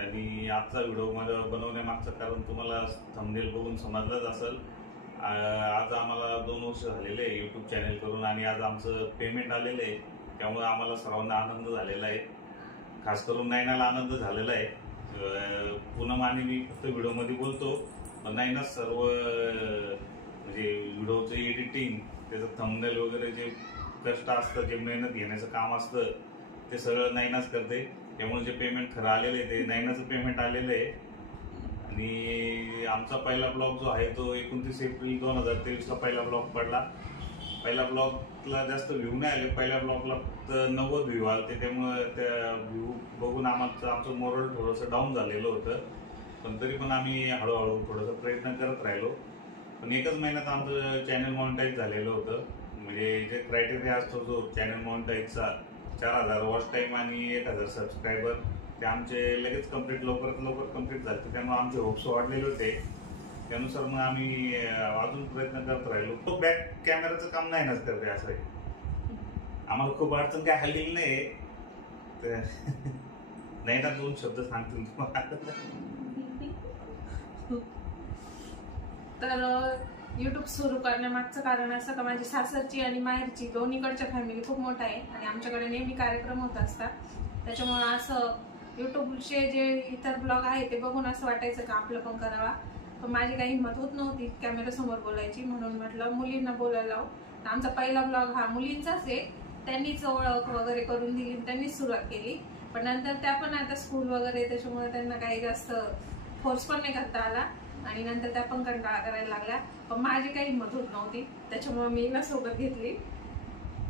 आणि आजचा व्हिडिओ माझा बनवण्यामागचं कारण तुम्हाला थंबनेल बघून समजलंच असेल। आज आम्हाला 2 वर्ष झालेले आहे यूट्यूब चॅनल करून आणि आज आमचं पेमेंट आलेलं आहे, त्यामुळे आम्हाला सर्वांना आनंद झालेला आहे। खास करून नैनाला आनंद झालेला आहे। पूनम आणि मी फक्त व्हिडिओमध्ये बोलतो, पण नैना सर्व म्हणजे व्हिडिओचं एडिटिंग, त्याचं थंबनेल वगैरे जे कष्ट असतं, जे मेहनत घेण्याचं काम असतं ते सगळं नैनाच करते। त्यामुळे जे पेमेंट खरं आलेलं आहे ते नैनाचं पेमेंट आलेलं आहे। आणि आमचा पहिला ब्लॉग जो आहे तो 29 एप्रिल 2023 पहिला ब्लॉग पडला। पहिल्या ब्लॉगला जास्त व्ह्यू नाही आले, पहिल्या ब्लॉगला फक्त 90 व्ह्यू आले, त्यामुळे त्या व्ह्यू बघून आमचं मोरल थोडंसं डाऊन झालेलं होतं। पण तरी पण आम्ही हळूहळू थोडंसं प्रयत्न करत राहिलो। पण एकच महिन्यात आमचं चॅनल मॉनिटाईज झालेलं होतं। म्हणजे जे क्रायटेरिया असतो जो चॅनल मॉनिटाईजचा 4000 वॉच टाईम आणि 1000 सबस्क्रायबर, ते आमचे लगेच कंप्लीट लवकरात लवकर कंप्लीट झाले। त्यामुळे आमचे होप्स वाढलेले होते, त्यानुसार मग आम्ही अजून प्रयत्न करत राहिलो। तो बॅक कॅमेराचं काम नाही नाच करते, असं आहे। आम्हाला खूप अडचण काय हल्ली नाही नाही ना, 2 शब्द सांगतील तुम्हाला। तर युट्यूब सुरू करण्यामागचं कारण असं का माझी सासरची आणि माहेरची दोन्हीकडच्या फॅमिली खूप मोठा आहे आणि आमच्याकडे नेहमी कार्यक्रम होत असतात। त्याच्यामुळे असं युट्यूबचे जे इतर ब्लॉग आहे ते बघून असं वाटायचं का आपलं पण करावा, पण माझी काही हिंमत होत नव्हती कॅमेरा समोर बोलायची। म्हणून म्हटलं मुलींना बोलायला लावू। आमचा पहिला ब्लॉग हा मुलींचाच आहे, त्यांनीच ओळख वगैरे करून दिली, त्यांनीच सुरुवात केली। पण नंतर त्या पण आता स्कूल वगैरे, त्याच्यामुळे त्यांना काही जास्त फोर्स पण नाही करता आला आणि नंतर त्या पण कंटाळा करायला लागल्या। पण माझी काही हिंमत होत नव्हती, त्याच्यामुळे मी हिला सोबत घेतली।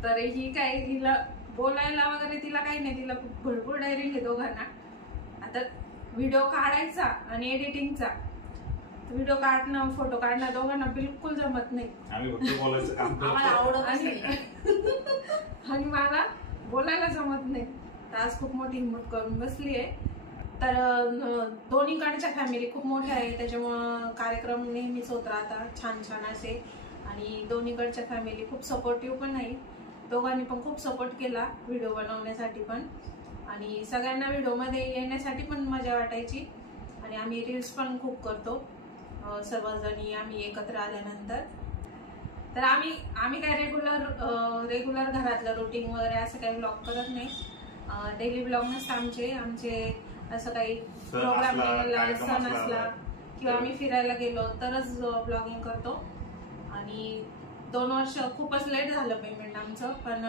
तर ही काय, हिला बोलायला वगैरे तिला काही नाही, तिला भरपूर डायरिंग आहे दोघांना। आता व्हिडिओ काढायचा आणि एडिटिंगचा, व्हिडिओ काढणं फोटो काढणं दोघांना बिलकुल जमत नाही। आम्ही फक्त बोलायचं काम करतो, आम्हाला आवडत आणि मला बोलायला जमत नाही। तर आज खूप मोठी हिंमत करून बसली आहे। तर दोन्हीकडच्या फॅमिली खूप मोठ्या आहे, त्याच्यामुळं कार्यक्रम नेहमीच होत राहतात छान छान असे। आणि दोन्हीकडच्या फॅमिली खूप सपोर्टिव्ह पण नाही, दोघांनी पण खूप सपोर्ट केला व्हिडिओ बनवण्यासाठी पण, आणि सगळ्यांना व्हिडिओमध्ये येण्यासाठी पण मजा वाटायची। आणि आम्ही रील्स पण खूप करतो सर्वजणी आम्ही एकत्र आल्यानंतर। तर आम्ही काय रेग्युलर घरातलं रुटीन वगैरे असं काही ब्लॉग करत नाही। डेली ब्लॉग नसतं आमचे असं काही प्रोग्राम केलेला, सण असला किंवा आम्ही फिरायला गेलो तरच ब्लॉगिंग करतो। आणि 2 वर्ष खूपच लेट झालं पेमेंट आमचं, पण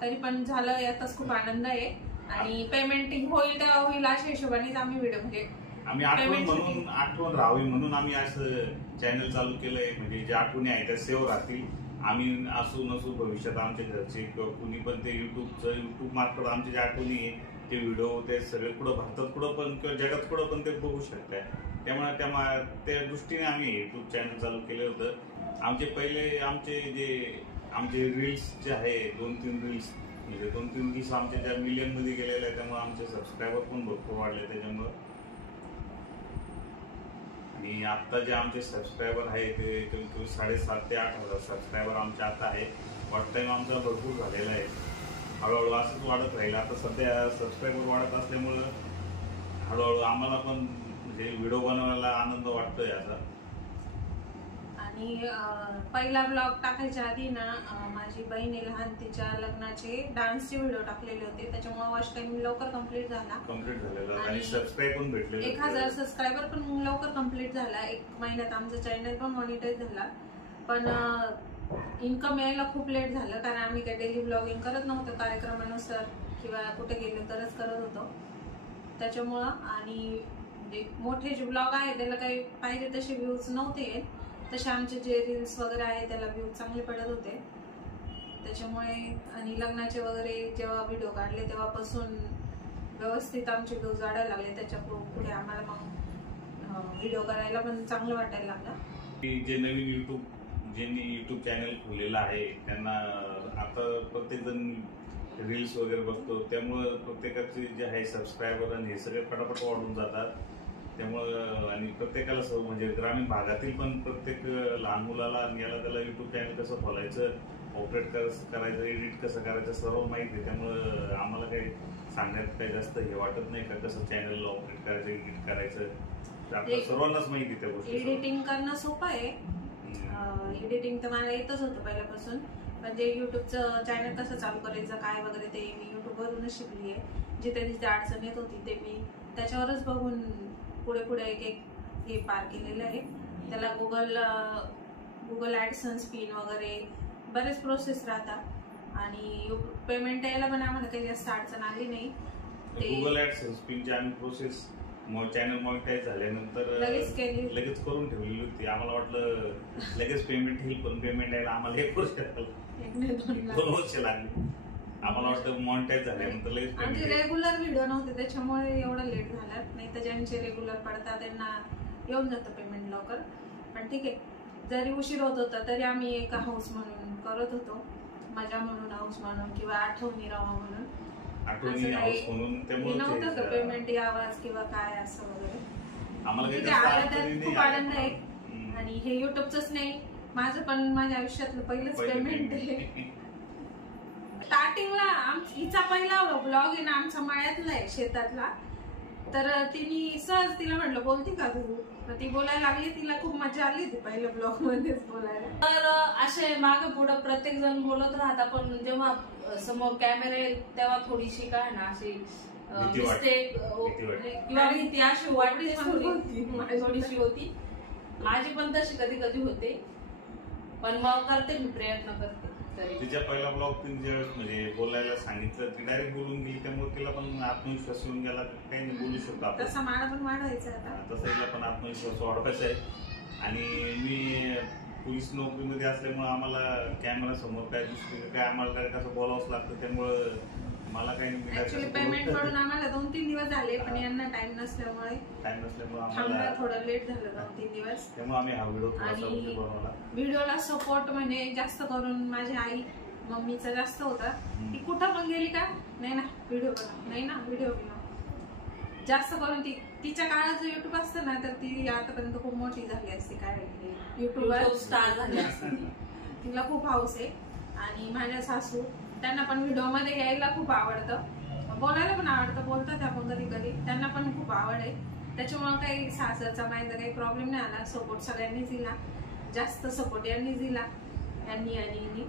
तरी पण झालं, यातच खूप आनंद आहे। आणि पेमेंट होईल तेव्हा होईल अशा हिशोबानेच आम्ही व्हिडिओ म्हणजे आम्ही आठवण राहावी म्हणून आम्ही असं चॅनल चालू केलंय। म्हणजे ज्या आठवणी आहेत त्या सेव्ह राहतील। आम्ही असू नसू भविष्यात आमच्या घरचे किंवा कुणी पण ते युट्यूब मार्फत आमच्या ज्या आठवणी आहे ते व्हिडिओ ते सगळे कुठं भारतात कुठं पण किंवा जगात कुठं पण ते बघू शकताय। त्यामुळे त्या दृष्टीने आम्ही युट्यूब चॅनल चालू केलं होतं। आमचे रील्स जे आहे 2-3 रील्स, म्हणजे 2-3 रील्स आमच्या ज्या मिलियन मध्ये गेलेल्या आहे, त्यामुळे आमचे सबस्क्रायबर पण भरपूर वाढले त्याच्यामुळे। आणि आता जे आमचे सबस्क्रायबर आहे ते 7,500 ते 8,000 सबस्क्रायबर आमचे आता आहे। वॉच टाइम आमचा भरपूर झालेला आहे, हळूहळू असंच वाढत राहील। आता सध्या सबस्क्रायबर वाढत असल्यामुळं हळूहळू आम्हाला पण म्हणजे व्हिडिओ बनवायला आनंद वाटतोय असा। आणि पहिला ब्लॉग टाकायच्या आधी ना माझी बहीण लहान, तिच्या लग्नाचे डान्सचे व्हिडिओ टाकलेले होते, त्याच्यामुळे वॉच टाइम लवकर कंप्लीट झाला आणि सबस्क्राईब पण भेटले, 1000 सबस्क्रायबर पण लवकर कंप्लीट झाला। 1 महिन्यात आमचं चॅनल पण मॉनिटाईज झाला। पण इन्कम यायला खूप लेट झालं, कारण आम्ही काही डेली ब्लॉगिंग करत नव्हतो, कार्यक्रमानुसार किंवा कुठे गेलो तरच करत होतो त्याच्यामुळं। आणि मोठे जे ब्लॉग आहे त्याला काही पाहिजे तसे व्ह्यूज नव्हते, तसे आमचे जे रील्स वगैरे आहे त्याला व्ह्यूज चांगले पडत होते त्याच्यामुळे। आणि लग्नाचे वगैरे जेव्हा व्हिडिओ काढले तेव्हापासून व्यवस्थित आमचे व्ह्यूज वाढायला लागले, त्याच्या पुढे आम्हाला मग व्हिडिओ करायला पण चांगलं वाटायला लागलं। जे नवीन ज्यांनी युट्यूब चॅनल खोलेलं आहे त्यांना आता प्रत्येक जण रील्स वगैरे बघतो, त्यामुळे प्रत्येकाचे जे आहे सबस्क्रायबर आणि हे सगळे फटाफट वाढून जातात। त्यामुळं आणि प्रत्येकाला म्हणजे ग्रामीण भागातील पण प्रत्येक लहान मुलाला आणि याला त्याला युट्यूब चॅनल कसं खोलायचं, ऑपरेट करायचं, एडिट कसं करायचं सर्व माहिती आहे. त्यामुळं आम्हाला काही सांगण्यात काही जास्त हे वाटत नाही का कसं चॅनलला ऑपरेट करायचं, एडिट करायचं. आपल्या सर्वांनाच माहिती त्या गोष्टी. एडिटिंग करणं सोपं आहे. एडिटिंग तर मला येतच होतं पहिल्यापासून, म्हणजे युट्यूबचं चॅनल कसं चालू करायचं काय वगैरे ते मी युट्यूबवरूनच शिकली आहे. जिथे जिथे अडचण येत होती ते मी त्याच्यावरच बघून पुढे पुढे एक एक हे पार केलेलं आहे. त्याला गुगल ॲडसन्स पिन वगैरे बरेच प्रोसेस राहतात आणि पेमेंट यायला पण आम्हाला काही जास्त अडचण आली नाही. गुगल ॲडसन्स पिनची आम्ही प्रोसेस चॅनल मॉनिटाईज झाल्यानंतर लगेच करून ठेवलेली होती. आम्हाला वाटलं लगेच पेमेंट येईल, पण पेमेंट यायला आम्हाला 1 वर्ष लागलं, 2 वर्ष लागली. आम्हाला वाटतं मॉनिटाईज झाल्यानंतर लगेच आमचे रेग्युलर व्हिडिओ नव्हते त्याच्यामुळे एवढं लेट झालं. नाही तर ज्यांचे रेग्युलर पडतात त्यांना येऊन जातं पेमेंट लवकर. पण ठीक आहे, जरी उशीर होत होता तरी आम्ही एका हाऊस म्हणून करत होतो, मजा म्हणून हाऊस म्हणून किंवा आठवणी राहा म्हणून. नव्हतं का पेमेंट यावाच किंवा काय असं वगैरे. आलं त्यात खूप आनंद आहे. आणि हे युट्यूबच नाही, माझं पण माझ्या आयुष्यातलं पहिलंच पेमेंट आहे. स्टार्टिंगला हिचा पहिला ब्लॉग आहे ना आमच्या मळ्यातला आहे, शेतातला. तर तिने सहज तिला म्हटलं बोलती का तू, ती बोलायला लागली. तिला खूप मजा आली होती पहिल्या ब्लॉग मध्येच बोलायला. तर असे मागे पुढे प्रत्येक जण बोलत राहता, पण जेव्हा समोर कॅमेरा येईल तेव्हा थोडीशी काय ना अशी मिस्टेक किंवा भीती अशी वाटते, थोडीशी होती. माझी पण तशी कधी कधी होते, पण मग करते मी, प्रयत्न करते. तिच्या पहिला ब्लॉग तिने ज्यावेळेस म्हणजे बोलायला सांगितलं ती डायरेक्ट बोलून गेली. त्यामुळे तिला पण आत्मविश्वास येऊन गेला, काही नाही बोलू शकतो आपण. तसा मला पण वाढवायचा आता, तसं हिला पण आत्मविश्वास वाढवायचा आहे. आणि मी पोलीस नोकरीमध्ये असल्यामुळे आम्हाला कॅमेरा समोर काय दिसते काय आम्हाला काय कसं बोलावंच लागतं. त्यामुळं मला काही ऍक्च्युअली पेमेंट कडून आम्हाला 2-3 दिवस झाले, पण यांना टाइम नसल्यामुळे आम्हाला थोडं लेट झालं 2-3 दिवस. त्यामुळे आम्ही हा व्हिडिओ बनवला. व्हिडिओला सपोर्ट म्हणजे जास्त करून माझी आई मम्मीचा जास्त होता. ती कुठं पण गेली का नाही ना व्हिडिओ बनव, नाही ना व्हिडिओ बनव. जास्त करून तिच्या काळात जर युट्यूब असतं ना तर ती आतापर्यंत खूप मोठी झाली असते. काय युट्यूबवर स्टार झाली असते. तिला खूप हाऊस आहे. आणि माझ्या सासू त्यांना पण व्हिडिओ मध्ये यायला खूप आवडतं, बोलायला पण आवडतं, बोलतात आपण कधी कधी. त्यांना पण खूप आवड आहे. त्याच्यामुळे काही सासरचा माझा काही प्रॉब्लेम नाही आला. सपोर्ट सगळ्यांनीच दिला, जास्त सपोर्ट यांनीच दिला, यांनी आणि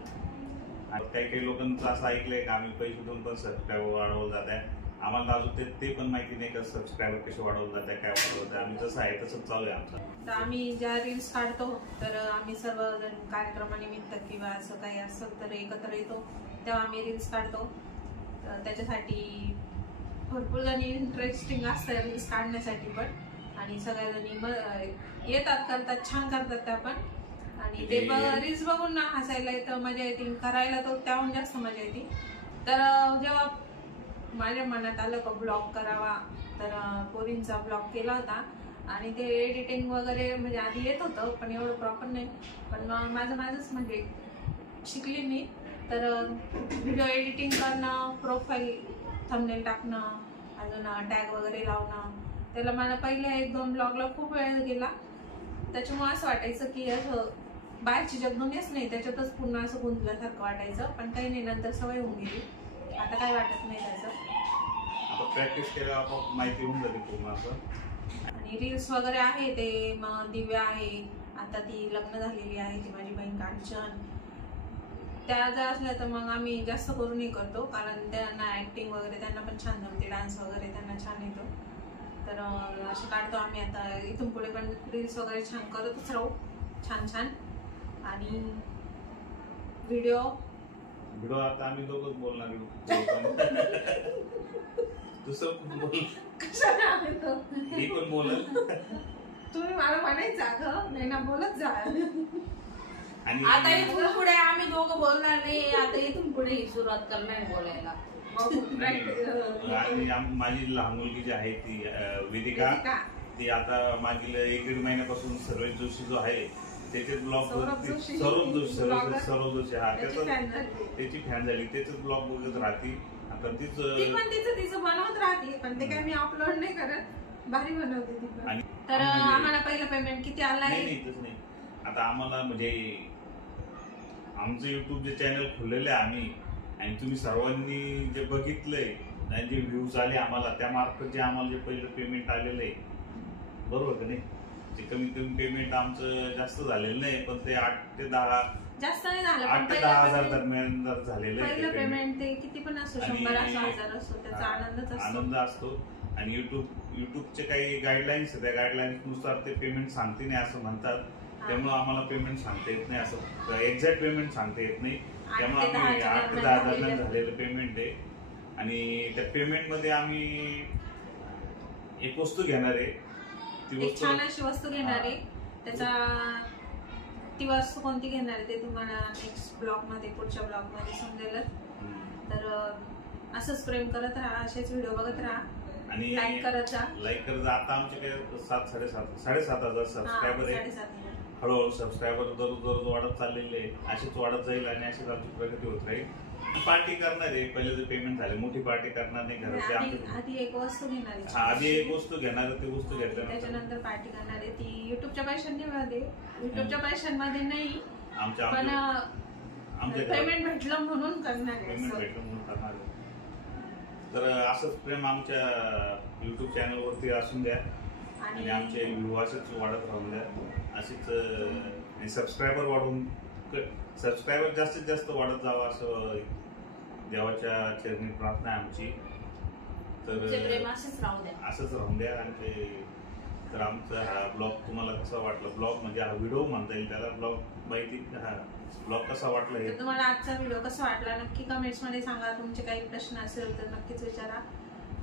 काही काही लोकांचं असं ऐकलंय का आम्ही पैसे देऊन पण सबस्क्राईबर वाढवलं जात आहे. आम्हाला अजून ते पण माहिती नाही का सबस्क्रायबर कसे वाढवलं जाते, काय वाढवलं जाते. आम्ही जसं आहे तसंच चालू आहे आमचं. तर आम्ही ज्या रील्स काढतो तर आम्ही सर्वजण कार्यक्रमानिमित्त किंवा असं काही असेल तर एकत्र येतो, तेव्हा आम्ही रील्स काढतो. त्याच्यासाठी भरपूर जणी इंटरेस्टिंग असतात रील्स काढण्यासाठी पण. आणि सगळ्या जणी येतात, करतात, छान करतात त्या पण. आणि ते रील्स बघून ना हसायला येतं, मजा येते, करायला तो त्याहून जास्त मजा येते. तर जेव्हा माझ्या मनात आलं का ब्लॉग करावा, तर पोरींचा ब्लॉग केला होता. आणि ते एडिटिंग वगैरे म्हणजे आधी येत होतं पण एवढं प्रॉपर नाही. पण माझंच म्हणजे शिकली मी. तर व्हिडिओ एडिटिंग करणं, प्रोफाईल थंबनेल टाकणं, अजून टॅग वगैरे लावणं, त्याला मला पहिल्या 1-2 ब्लॉगला खूप वेळ गेला. त्याच्यामुळे असं वाटायचं की असं बाहेरची जगदुनियाच नाही, त्याच्यातच पूर्ण असं गुंतल्यासारखं वाटायचं. पण काही नाही, नंतर सवय होऊन गेली, आता काही वाटत नाही त्याचं. प्रॅक्टिस केल्यावर आपण माहिती होऊन जाते पूर्ण असं. आणि रील्स वगैरे आहे ते मग दिव्या आहे, आता ती लग्न झालेली आहे, ती माझी बहीण कांचन. त्या जर असल्या तर मग आम्ही जास्त करूनही करतो, कारण त्यांना ऍक्टिंग वगैरे त्यांना पण छान जमते, डान्स वगैरे त्यांना छान येतो. तर असं काढतो आम्ही. आता इथून पुढे पण रील्स वगैरे छान करतच राहू, छान छान. आणि व्हिडिओ आता आम्ही दोघंच बोलणार. दुसरं पण बोल, मी पण बोलल. तुम्ही मला म्हणायचं ग नाही ना, बोलत जा. आणि आता इथून पुढे आम्ही दोघं बोलणार नाही. आता इथून पुढे ही सुरुवात करणार बोलायला. आणि माझी लहान मुलगी जी आहे ती वेदिका, ती आता मागील 1-1.5 महिन्यापासून सर्वेश जोशी जो आहे त्याचे ब्लॉग, सौरभ जोशी हा त्याची फॅन झाली, त्याचेच ब्लॉग बघत राहते. आता तिचं बनवत राहते, पण ते काय मी अपलोड नाही करत. भारी बनवते ती पण. आणि तर आम्हाला पहिलं पेमेंट किती आलं नाही आहे? नाही तसं नाही. आता आम्हाला म्हणजे आमचं युट्यूब जे चॅनल खोललेलं आहे आम्ही, आणि तुम्ही सर्वांनी जे बघितलंय आणि जे व्ह्यूज आले आम्हाला त्या मार्फत जे आम्हाला जे पहिलं पेमेंट आलेलं आहे, बरोबर का नाही? ते कमीत कमी पेमेंट आमचं जास्त झालेलं नाही, पण ते 8 ते 10 जास्त नाही झालं, 8 ते 10 हजार दरम्यान झालेलं आहे पहिलं ते पेमेंट. ते किती पण असो, आणि 100 असो 1000 असो, त्याचा आनंदच असतो. आनंद असतो. आणि युट्यूबचे काही गाईडलाईन्स त्या गाईडलाईन्स नुसार ते पेमेंट सांगते नाही असं म्हणतात, त्यामुळे आम्हाला पेमेंट सांगता येत नाही, असं एक्झॅक्ट पेमेंट सांगता येत नाही. त्यामुळे आम्ही 8 ते 10 दरम्यान झालेलं पेमेंट आहे. आणि त्या पेमेंट मध्ये आम्ही एक वस्तू घेणार आहे. ती एक छान अशी वस्तू घेणार आहे. त्याचा ती वस्तू कोणती घेणार आहे ते तुम्हाला नेक्स्ट ब्लॉग मध्ये, पुढच्या ब्लॉग मध्ये समजेलच. तर असंच प्रेम करत राहा, असेच व्हिडिओ बघत राहा आणि लाईक करत जा. आता आमचे काही 7,500 सबस्क्रायबर आहे. 7,500 हळूहळू सबस्क्रायबर दररोज वाढत चाललेले आहे. अशीच वाढत जाईल आणि अशीच आमची प्रगती होत राहील. पार्टी करणार आहे, पहिले जर पेमेंट झाले मोठी पार्टी करणार नाही घराची. आधी एक वस्तू घेणार आहे. आधी एक वस्तू घेणार आहे, ती वस्तू घेतल्यानंतर त्याच्यानंतर पार्टी करणार आहे. ती युट्यूबच्या पैशांमध्ये, युट्यूबच्या पैशांमध्ये नाही, पण आमच्या पेमेंट भेटलं म्हणून करणार आहे. पेमेंट भेटलं म्हणून करणार आहे. तर असंच प्रेम आमच्या युट्यूब चॅनल वरती असून द्या आणि आमचे व्ह्यू असेच वाढत राहून द्या. अशीच सबस्क्रायबर वाढून, सबस्क्रायबर जास्तीत जास्त वाढत जावं असं देवाच्या चरणी प्रार्थना आहे आमची. तर असंच राहून द्या. आणि तर आमचा हा ब्लॉग तुम्हाला कसा वाटला, ब्लॉग म्हणजे हा व्हिडिओ म्हणता येईल त्याला, ब्लॉग माहिती, हा ब्लॉग कसा वाटला हे तुम्हाला आजचा व्हिडिओ कसा वाटला नक्की कमेंट्स मध्ये सांगा. तुमचे काही प्रश्न असेल तर नक्कीच विचारा.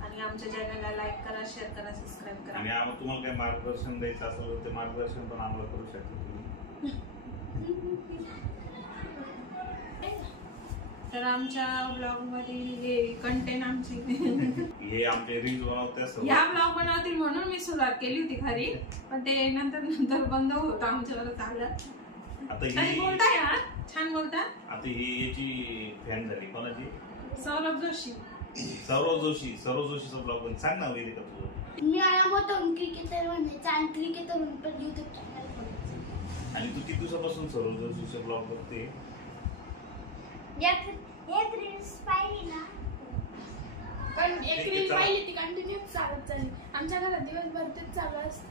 आणि आमच्या चॅनलला लाईक करा, शेअर करा, सबस्क्राईब करा. आणि तुम्हाला काही मार्गदर्शन द्यायचं असेल तर ते मार्गदर्शन पण आम्हाला करू शकता तुम्ही. तर आमच्या ब्लॉग मध्ये हे कंटेंट आमचे हे आमचे रील्स बनवते. या ब्लॉग बनवतील म्हणून मी सुरुवात केली होती खरी, पण ते नंतर बंद होतं आमच्यावर झालं. आता ही बोलताय हा, छान बोलता. आता ही याची फॅन झाली कोणाची? सौरभ जोशी. सौरभ जोशीचा ब्लॉग पण सांग ना वैदिक तुझं. मी आला होतो क्रिकेटर बनायचं आणि क्रिकेटर पण युट्यूब चॅनल खोलायचं. आणि तू किती दिवसापासून सौरभ जोशीचा ब्लॉग करते? एक रील्स पाहिली ना, पण एक रील पाहिली ती कंटिन्यू चालत चालली. आमच्या घरात दिवसभर तेच चालू असतं.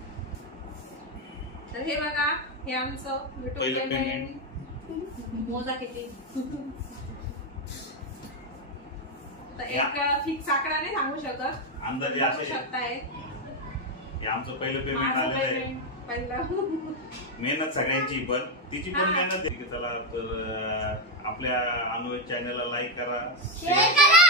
तर हे बघा, हे आमचं युट्यूब चॅनल. मोजा किती एक फिक्स आकडा नाही सांगू शकत, अंदाजे सांगू शकताय. हे आमचं पहिलं पेमेंट आलेलं आहे. मेहनत सगळ्यांची, पण तिची पण मेहनत आहे. चला तर आपल्या अनुभव चॅनलला लाईक करा, शेअर करा.